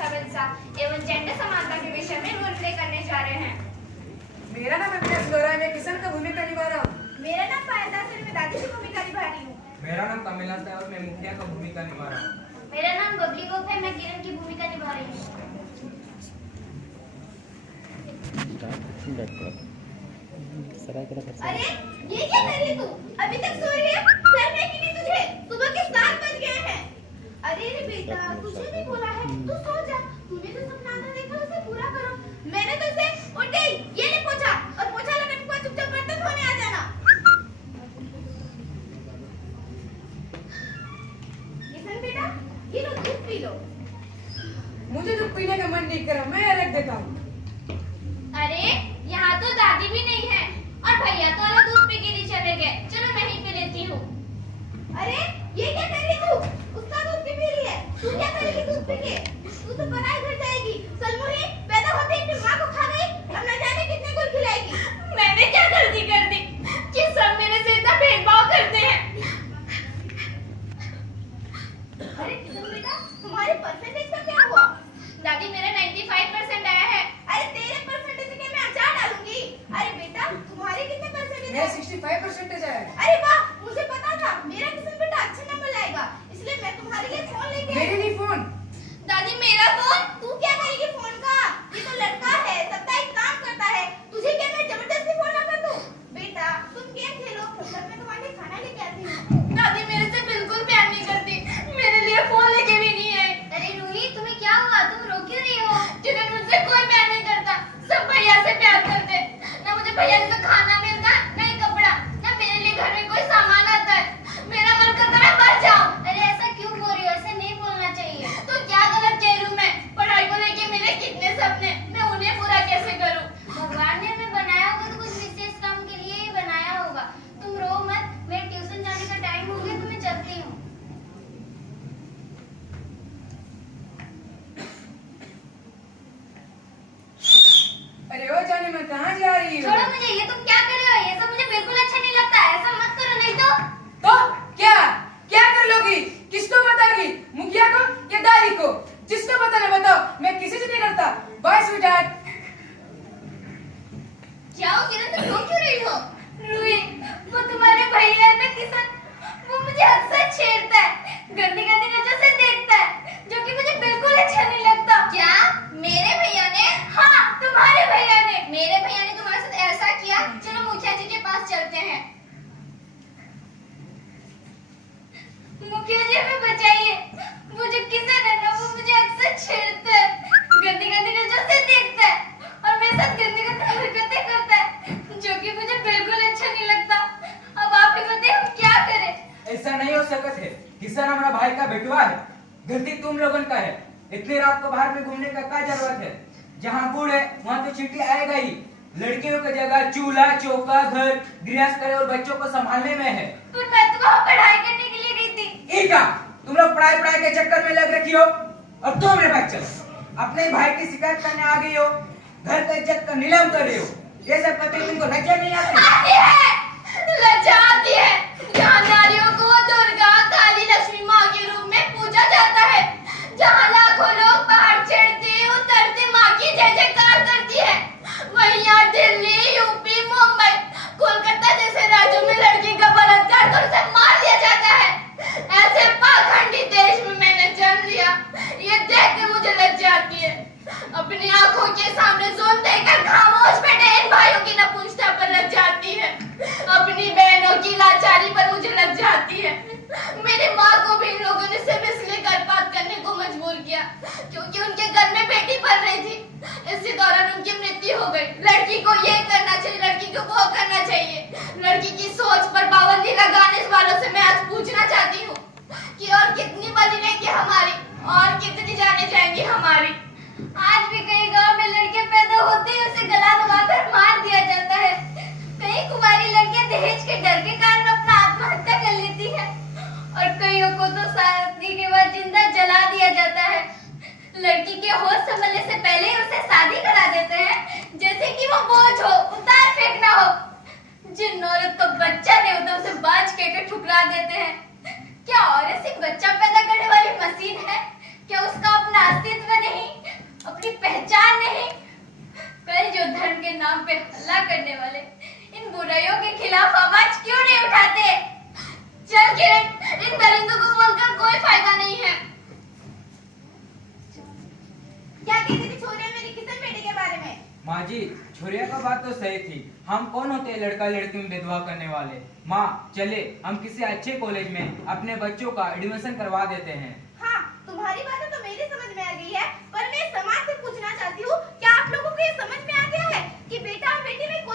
Disability एवं gender समानता के विषय में रोल करने जा रहे हैं। मेरा नाम अभिलाष गौरा है, मैं किशन का भूमिका निभा रहा हूँ। मेरा नाम पायदा है, मैं दादी की भूमिका निभा रही हूँ। मेरा नाम कमिलास है और मैं मुखिया का भूमिका निभा रहा हूँ। मेरा नाम बबली गोप है, मैं किरण की भूमिका निभा रही हूँ। अरे ये क्या कर रही तू? अभी तक सो रही है? सर है कि नहीं तुझे? सुबह के 7 बज गए हैं। अरे रे बेटा, तुझे नहीं बोला है तू सो जा। तूने जो सपना देखा उसे पूरा करो। मैंने तो उसे उठ गई ये नहीं पूछा और पूछा लगन को चुपचाप बर्तन धोने आ जाना। किशन बेटा, ये लो दूध पी लो। मुझे दूध पीने का मन नहीं करा, मैं रख देता हूँ। अरे यहाँ तो दादी भी नहीं है और भैया तो वाला दूध पी के नहीं चले गए। चलो मैं ही पी लेती हूँ। अरे ये क्या कर रही तू? उसका दूध क्यों पी रही है? तू क्या करेगी दूध पी के? तू तो पराई घर जाएगी। सलमुही पैदा होते ही अपनी माँ को खा गई, अब न जाने कितने को खिलाएगी। मैंने क्या गलती कर दी कि सब मेरे से इतना भेदभाव करते हैं? अरे किशन बेटा, तुम्हारे परसेंटेज का क्या हुआ? दादी मेरा 95% आया है। अरे तेरे परसेंटेज के मैं अचार डालूंगी। अरे बेटा, तुम्हारे कितने परसेंटेज मेरा है? 65% आया है। अरे वाह, मुझे पता था मेरा किशन बेटा अच्छा नंबर लाएगा, इसलिए मैं तुम्हारे लिए फोन लेके आई। मेरे लिए फोन। दादी मेरा फोन? तू क्या करेगी फोन का? ये तो लड़का है, साप्ताहिक काम करता है। तुझे क्या मैं जबरदस्ती फोन ना कर दूं? बेटा तुम गेम खेलो, तब मैं तुम्हारे लिए खाना लेके आती हूँ। दादी मेरे से बिल्कुल प्यार नहीं करती, मेरे लिए फोन लेके भी नहीं आई। अरे रूही, तुम्हें क्या हुआ? तुम रो क्यों रही हो? जिन्हें मुझसे कोई प्यार नहीं करता, सब भैया से प्यार करते। ना मुझे भैया से खाना मिलता, ना ही कपड़ा, ना मेरे लिए घर में कोई सामान आता है। मेरा मन करता है मर जाऊं। अरे ऐसा क्यों बोल रही हो? ऐसा नहीं बोलना चाहिए। तो क्या गलत कह रही हूं मैं? पढ़ाई को लेके मेरे कितने सपने, मैं उन्हें पूरा कैसे करूं? भगवान ने हमें बनाया होगा तो कुछ विशेष काम के लिए ही बनाया होगा। तुम रो मत, मेरे ट्यूशन जाने का टाइम हो गया तो मैं चलती हूँ। अरे ओ जाने मैं कहाँ जा रही हूँ? छोड़ो मुझे, ये तुम क्या कर रहे हो? ये सब मुझे बिल्कुल अच्छा नहीं लगता। ऐसा मत करो नहीं तो। तो क्या क्या कर लोगी? किसको बताओगी? मुखिया को या दादी को? जिसको बताना बताओ, मैं किसी से नहीं डरता। Bye sweetheart. क्या हो किरण, तुम रो क्यों रही हो? रूही, वो तुम्हारे भैया है ना किशन, वो मुझे अक्सर छेड़ता है, गंदी गंदी नजर से देखता है, जो कि मुझे बिल्कुल अच्छा नहीं लगता। क्या मेरे भैया ने? हाँ, तुम्हारे भैया ने। मेरे भैया ने तुम्हारे साथ ऐसा किया? चलो मुखिया जी के पास चलते हैं। मुखिया जी हमें बचाइए, वो जो किशन है ना, वो मुझे अक्सर छेड़ता है, गंदी गंदी नजर से देखता है और मेरे साथ गंदी गंदी हरकतें करता है, जो कि मुझे बिल्कुल अच्छा नहीं लगता। अब आप ही बताइए हम क्या करें? ऐसा नहीं हो सकता है। किशन हमारा भाई का बेटवा है, गलती तुम लोगों का है। इतनी रात को बाहर में घूमने का क्या जरूरत है? जहाँ गुड़ है वहाँ तो चींटी आएगा ही। लड़कियों की जगह चूल्हा चौका घर गृहस्थ करे और बच्चों को संभालने में है। पर मैं तो वहाँ पढ़ाई करने के लिए गई थी। ठीक है, तुम लोग पढ़ाई पढ़ाई के चक्कर में लग रखी हो और तुम मेरे पास चलो। अपने भाई की शिकायत करने आ गई हो, घर का इज्जत का नीलाम कर रहे हो। ये सब करते तुमको लज्जा नहीं आती? आती है, लज्जा आती है। जहाँ नारियों को दुर्गा काली लक्ष्मी माँ के रूप में पूजा जाता है, जहाँ लाखों लोग पहाड़ चढ़ते उतरते माँ की जय जयकार करती है, वहीं यहाँ दिल्ली यूपी मुंबई कोलकाता जैसे राज्यों में लड़की का बलात्कार कर उसे मार दिया जाता है। ऐसे पाखंडी देश में मैंने जन्म लिया, ये देख के मुझे लज्जा आती है। अपनी आंखों के सामने जोन देकर खामोश बैठे इन भाइयों की नपुंसकता पर लज्जा आती है, अपनी बहनों की लाचारी पर मुझे लज्जा आती है। मेरी माँ को भी इन लोगों ने सिर्फ इसलिए गर्भपात करने को मजबूर किया क्योंकि उनके घर में बेटी पल रही थी। इसी दौरान उनकी मृत्यु हो गई। लड़की को ये करना चाहिए, लड़की को वो करना चाहिए। लड़की की सोच पर पाबंदी लगाने वालों से मैं आज पूछना चाहती हूँ कि और कितनी बली रहेंगी हमारी और कितनी जाने जाएंगी हमारी। आज भी कई गांव में लड़के पैदा होते ही उसे गला दबाकर मार दिया जाता है। कई कुंवारी लड़कियां दहेज के डर के कारण अपना आत्महत्या कर लेती है और कईयों को तो शादी के बाद जिंदा जला दिया जाता है। लड़की के होश संभलने से पहले ही उसे शादी करा देते हैं, जैसे कि वो बोझ हो, उतार फेंकना हो। जिन औरत को बच्चा नहीं होता उसे बाज कहकर ठुकरा देते हैं। क्या औरत सिर्फ बच्चा पैदा करने वाली मशीन है? क्या उसका अपना अस्तित्व नहीं? छुरिया का बात तो सही थी। हम कौन होते हैं लड़का लड़की में भेदभाव करने वाले। माँ चले हम किसी अच्छे कॉलेज में अपने बच्चों का एडमिशन करवा देते हैं। हाँ, तुम्हारी बातें तो मेरी समझ में आ गई है, पर मैं समाज से पूछना चाहती हूँ, क्या आप लोगों को ये समझ में आ गया है कि बेटा और बेटी में